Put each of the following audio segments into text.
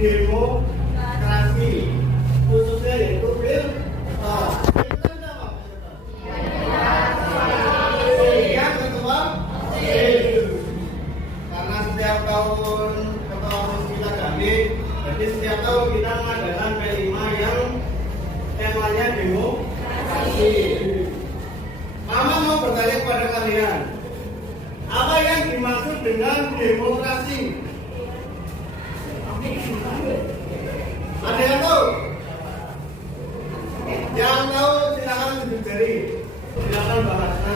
demokrasi, khususnya yaitu pilpres. Yang kedua, karena setiap tahun ketua kita ganti, jadi setiap tahun kita mengadakan P5 yang temanya demokrasi. Mama mau bertanya kepada kalian, apa yang dimaksud dengan demokrasi? Ada yang tahu? Yang tahu silakan tunjuk jari. Silakan bahasnya.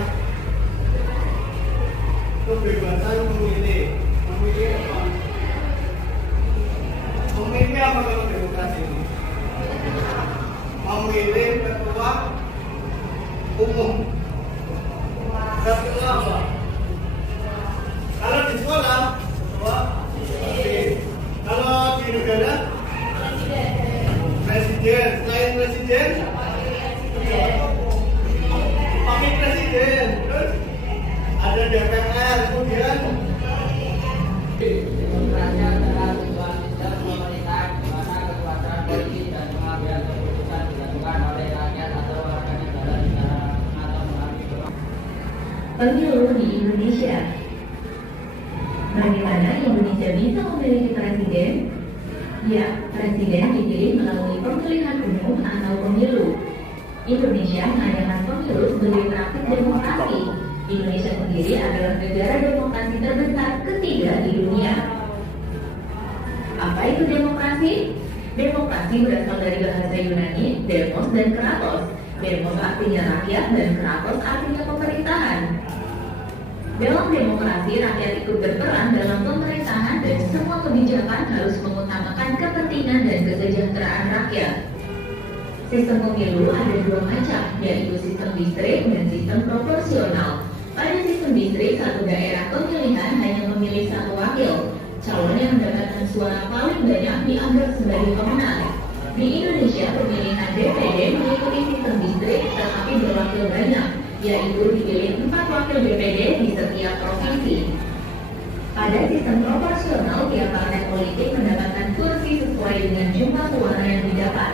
Kebebasan memilih. Memilih apa? Memilih apa kalau demokrasi ini? Memilih ketua umum. Ketua apa? Kalau di sekolah, ketua. Kalau di negara, presiden. Selain presiden, wakil presiden. Terus ada DPR, kemudian demokrasi adalah sebuah sistem pemerintahan di mana kekuasaan politik dan pengambilan keputusan dilakukan oleh rakyat atau warga negara secara atau melalui pemilu di Indonesia. Bagaimana Indonesia bisa memiliki presiden? Ya, presiden dipilih melalui pemilihan umum atau pemilu. Indonesia mengadakan pemilu sebagai praktik demokrasi. Indonesia sendiri adalah negara demokrasi terbesar ketiga di dunia. Apa itu demokrasi? Demokrasi berasal dari bahasa Yunani, demos dan kratos. Demos artinya rakyat dan kratos artinya pemerintahan. Dalam demokrasi, rakyat ikut berperan dalam pemerintahan dan semua kebijakan harus mengutamakan kepentingan dan kesejahteraan rakyat. Sistem pemilu ada dua macam, yaitu sistem distrik dan sistem proporsional. Pada sistem distrik, satu daerah pemilihan hanya memilih satu wakil. Calon yang mendapatkan suara paling banyak dianggap sebagai pemenang. Di Indonesia, pemilihan DPD mengikuti sistem distrik tetapi berwakil banyak, yaitu dipilih 4 wakil DPD di setiap provinsi. Pada sistem proporsional, tiap partai politik mendapatkan kursi sesuai dengan jumlah suara yang didapat.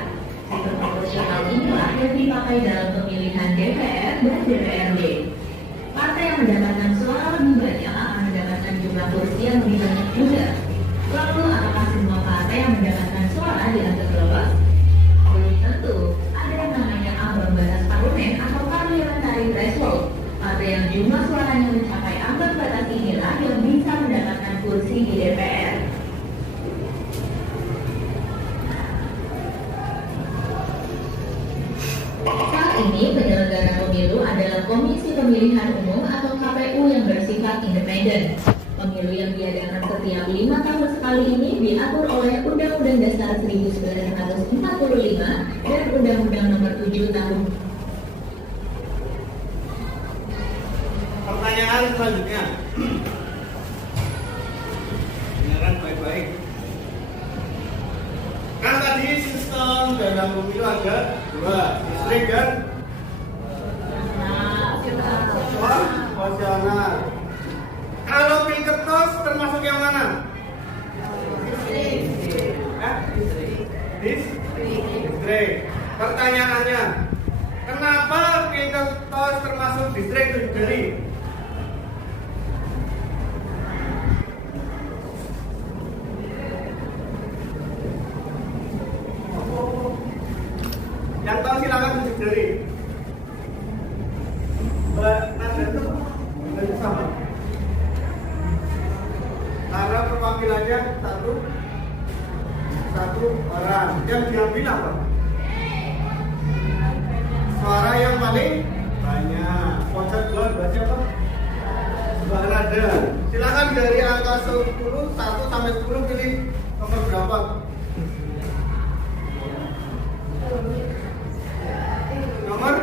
Sistem proporsional inilah yang dipakai dalam pemilihan DPR dan DPRD. Partai yang mendapatkan suara lebih banyak akan mendapatkan jumlah kursi yang lebih banyak juga. Lalu, apakah semua partai yang mendapatkan suara dianggap lolos? Belum tentu. Ada yang namanya ambang batas parlemen atau parliamentary threshold. Partai yang jumlah suaranya mencapai ambang batas inilah yang bisa mendapatkan kursi di DPR. Saat ini penyelenggara pemilu adalah Komisi Pemilihan Umum atau KPU yang bersifat independen. Pemilu yang diadakan setiap 5 tahun sekali ini diatur oleh Undang-Undang Dasar 1945 dan Undang-Undang Nomor 7 Tahun. pertanyaan selanjutnya. Dengarkan baik-baik. Kan tadi sistem dalam pemilu ada dua, distrik dan proporsional. Kalau pilketos termasuk yang mana? Distrik. Pertanyaannya, kenapa pilketos termasuk distrik itu dari? Yang tahu silakan tunjuk jari. Nada itu sama. Karena perwakilannya satu orang. Yang diambil apa? Suara yang paling banyak. Konsep dua siapa? Dua nada. Silakan dari angka 10, 1 sampai 10 pilih nomor berapa? Nomor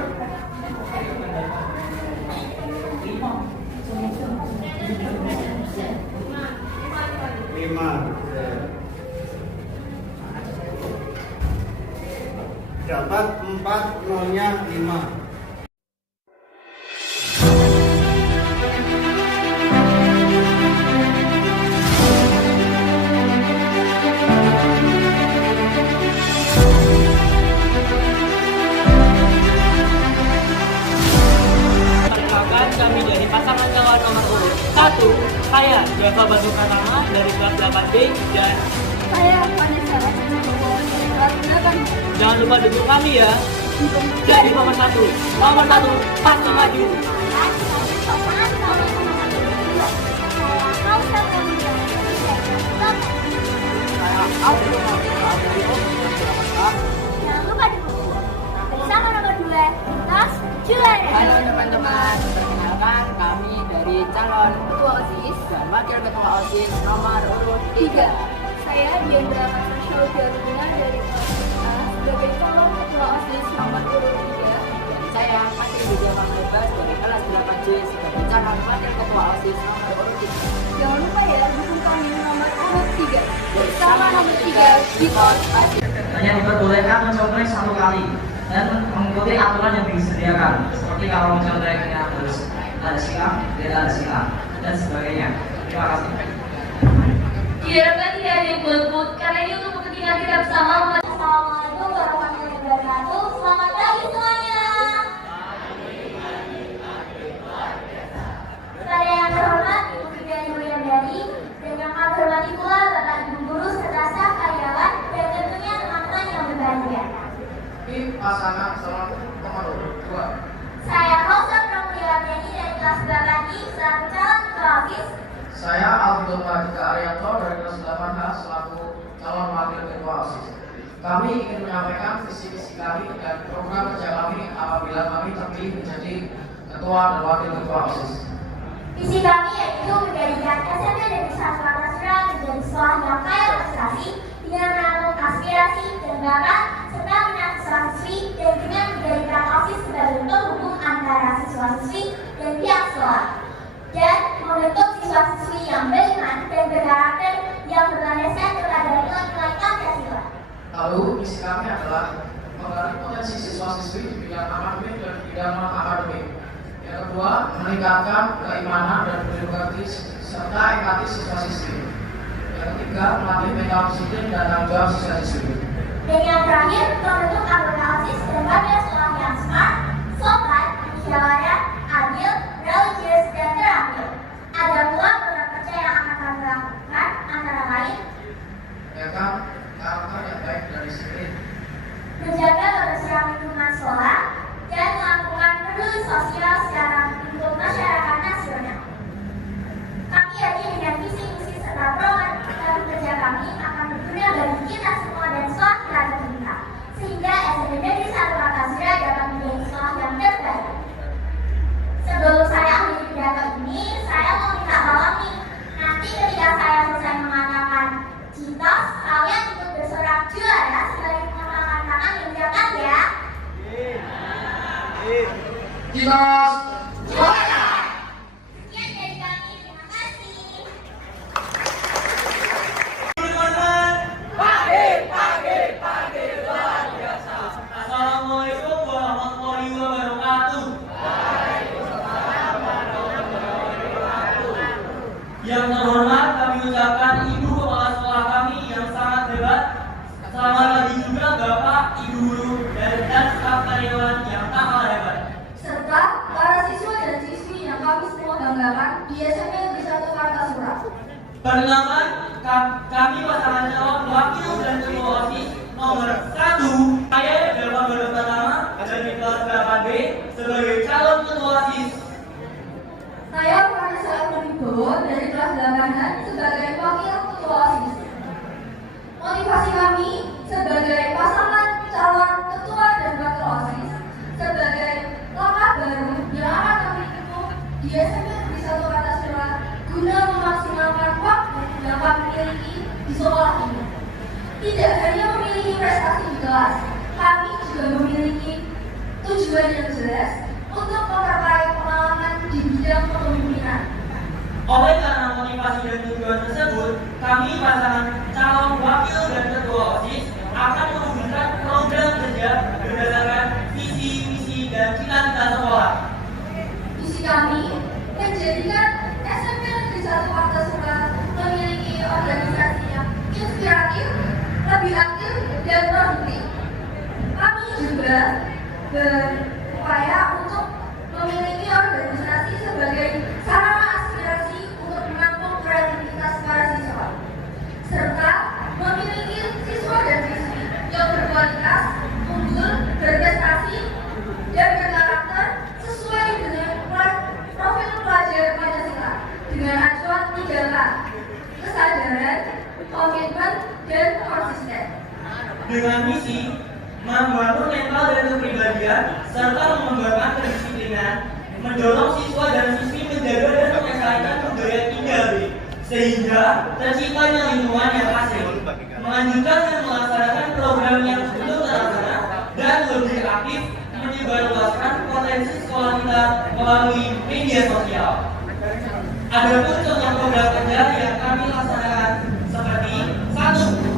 5. Dapat 4, nolnya 5. Saya Java Bandung Pratama dari kelas 8B dan Saya Vanessa Rasmussen dari kelas 8. jangan lupa dukung kami ya. Jadi nomor satu, pasti maju. Jangan lupa dukung. Bersama nomor 2, tas juara. Halo teman-teman, perkenalkan kami dari calon ketua OSIS dan wakil ketua OSIS nomor urut 3. Saya Diandra Kasasya dari kelas A sebagai calon ketua OSIS nomor urut 3. Dan saya Fatih Wijaya Bebas dari kelas 8C sebagai calon wakil ketua OSIS nomor urut 3. Jangan lupa ya, dukung kami nomor urut 3. Bersama nomor 3, kita pasti. Hanya diperbolehkan mencoblos 1 kali dan mengikuti aturan yang disediakan, seperti kalau mencontohnya harus ada silang, tidak ada silang, dan sebagainya. Terima kasih. Diharapkan tidak ada yang golput karena ini untuk kepentingan kita bersama umat. Assalamualaikum warahmatullahi wabarakatuh. Selamat pagi semuanya. Saya yang terhormat Ibu Fitriani Mulyandari dan yang kami hormati pula Bapak Ibu guru serta staf karyawan dan tentunya teman-teman yang berbahagia. Ini pasangan calon nomor 2. Saya Hausa Pramulyawardhani dari kelas 8I selaku calon ketua OSIS. Saya Aldo Pradika Arianto dari kelas 8H selaku calon wakil ketua OSIS. Kami ingin menyampaikan visi-misi kami dan program kerja kami apabila kami terpilih menjadi ketua dan wakil ketua OSIS. Visi kami yaitu menjadikan SMP Negeri 1 Kartasura menjadi sekolah yang kaya prestasi dengan menampung aspirasi dan bakat serta minat siswa-siswi dan dengan menjadikan OSIS sebagai penghubung antara siswa-siswi dan pihak sekolah dan membentuk siswa-siswi yang beriman dan berkarakter yang berlandaskan kepada nilai-nilai Pancasila. Lalu misi kami adalah menggali potensi siswa-siswi di bidang akademik dan bidang non-akademik. Yang kedua, meningkatkan keimanan dan berdemokrasi serta empati siswa-siswi. Yang ketiga, melatih mental disiplin dan tanggung jawab siswa-siswi. Dan yang terakhir, membentuk anggota OSIS dan warga sekolah yang smart, sopan, musyawarah, adil, religius, dan terampil. Ada pula beberapa kerja yang akan kami lakukan, antara lain Ya kan, karakter yang baik dan disiplin. menjaga kebersihan lingkungan sekolah dan melakukan peduli sosial secara untuk masyarakat nasional. Kami yakin dengan visi misi serta program kerja kami akan berguna bagi kita semua dan sekolah kita tercinta, sehingga SMP Negeri 1 Kartasura dapat menjadi sekolah yang terbaik. Sebelum saya akhiri pidato ini, saya mau minta tolong nih. Nanti ketika saya selesai mengatakan Citos, kalian ikut bersorak juara sebagai pengamangan tangan yang siapkan ya. Citos juara! Sekian dari kami, terima kasih. Assalamualaikum warahmatullahi wabarakatuh. Yang terhormat kami ucapkan Ibu Kepala Sekolah kami yang sangat hebat. Selamat pagi juga Bapak, Ibu Guru, dan staf karyawan yang tak kalah hebat. Serta para siswa dan siswi yang kami semua banggakan di SMP Negeri 1 Kartasura. Perkenalkan, kami pasangan calon wakil dan ketua OSIS nomor 1. Saya Java Bandung Pratama dari kelas 8B sebagai calon ketua OSIS. Saya Vanessa Rasmussen dari kelas 8H sebagai wakil ketua OSIS. Motivasi kami sebagai pasangan calon ketua dan wakil OSIS sebagai langkah baru yang akan kami tempuh di SMP Negeri 1 Kartasura guna memaksimalkan waktu yang kami miliki di sekolah ini. Tidak hanya memiliki prestasi di kelas, kami juga memiliki tujuan yang jelas untuk memperoleh pengalaman di bidang kepemimpinan. Oleh karena motivasi dan tujuan tersebut, kami pasangan calon wakil dan ketua OSIS akan mewujudkan program kerja berdasarkan visi, misi, dan cita-cita sekolah. Misi kami menjadikan SMP Negeri 1 Kartasura memiliki organisasi yang inspiratif, lebih aktif, dan produktif. Kami juga berupaya untuk memiliki organisasi sebagai sarana aspirasi untuk menampung dengan misi membangun mental dan kepribadian serta mengembangkan kedisiplinan, mendorong siswa dan siswi menjaga dan melestarikan budaya 3B sehingga terciptanya lingkungan yang asik, melanjutkan dan melaksanakan program yang belum terlaksana dan lebih aktif menyebarluaskan potensi sekolah kita melalui media sosial. Adapun contoh program kerja yang kami laksanakan seperti 1.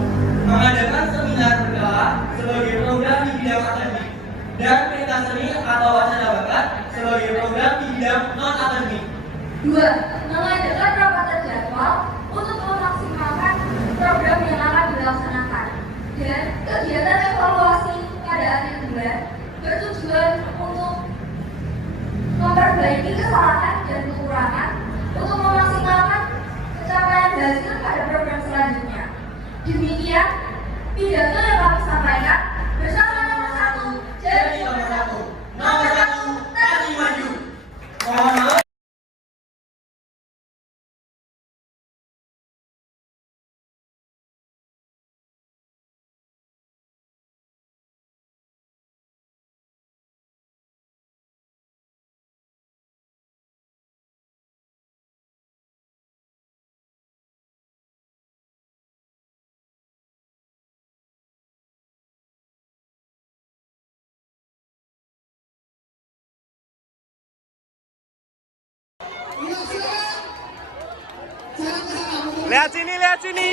Mengadakan seminar berkala sebagai program di bidang akademik dan pentas seni atau wacana bakat sebagai program di bidang non-akademik. 2. Mengadakan rapat terjadwal untuk memaksimalkan program yang akan dilaksanakan. Dan kegiatan evaluasi pada akhir bulan bertujuan untuk memperbaiki kesalahan dan kekurangan untuk memaksimalkan pencapaian hasil pada program selanjutnya. Demikian pidato yang kami sampaikan bersama nomor 1 Jadi nomor 1. Nomor 1 tadi maju. Mohon maaf. Lihat sini, lihat sini.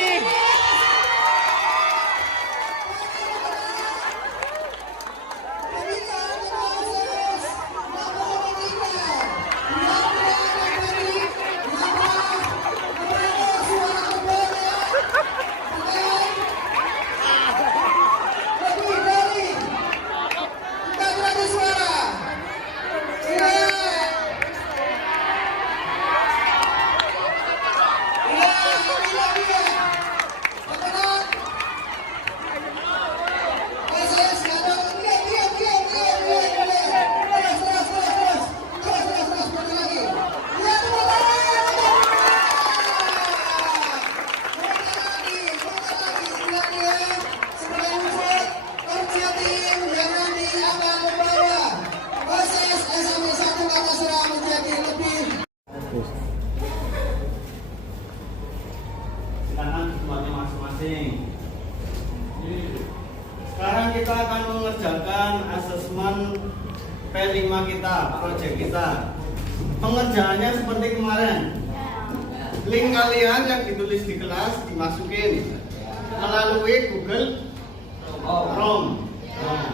Silakan semuanya masing-masing. Sekarang kita akan mengerjakan asesmen P5 kita, proyek kita. Pengerjaannya seperti kemarin. Link kalian yang ditulis di kelas dimasukin melalui Google Chrome. Nah,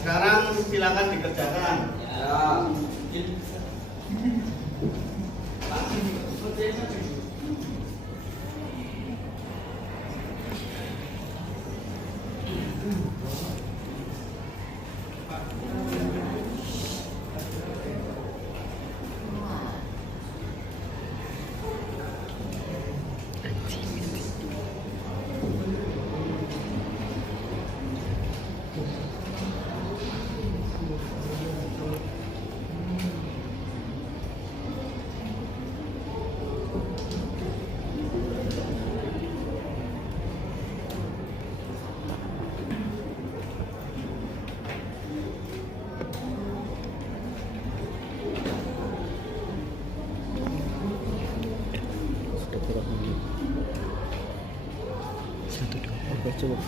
sekarang silakan dikerjakan. Satu dua, coba.